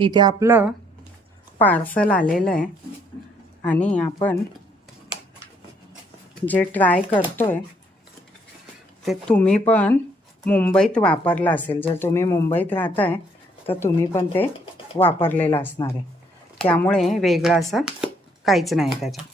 इथे आपलं पार्सल आलेलं आहे आणि आपण जे ट्राय करतोय ते तुम्ही पण मुंबईत वापरलं असेल. जर तुम्ही मुंबईत राहताय तर तुम्ही पण ते वापरलेलं असणार आहे, त्यामुळे वेगळं असं काहीच नाही त्याच्यात.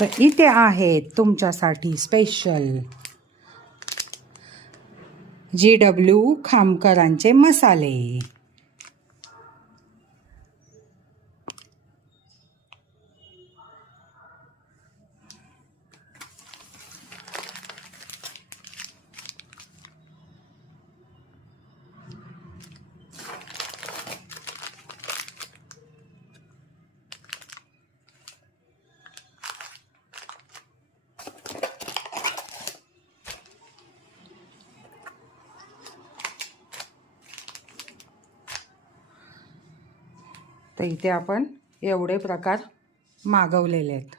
तर इथे आहेत तुमच्यासाठी स्पेशल GW खामकरांचे मसाले. तर इथे आपण एवढे प्रकार मागवलेले आहेत.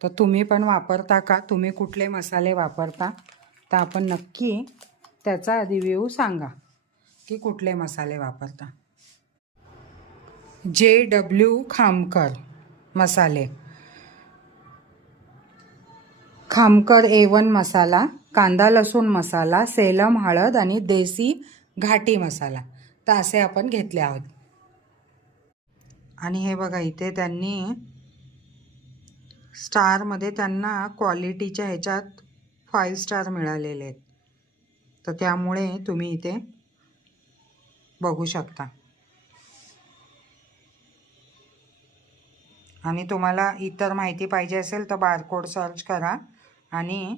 तर तुम्ही पण वापरता का? तुम्ही कुठले मसाले वापरता? तर आपण नक्की त्याचा रिव्ह्यू सांगा की कुठले मसाले वापरता. JW खामकर मसाले. खामकर A1 मसाला, कांदा लसूण मसाला, सेलम हळद आणि देसी घाटी मसाला. तर असे आपण घेतले आहोत. आणि हे बघा इथे त्यांनी स्टारमध्ये त्यांना क्वालिटीच्या ह्याच्यात 5 स्टार मिळालेले आहेत. तर त्यामुळे तुम्ही इथे बघू शकता. आणि तुम्हाला इतर माहिती पाहिजे असेल तर बारकोड सर्च करा आणि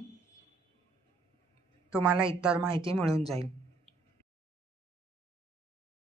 तुम्हाला इतर माहिती मिळून जाईल.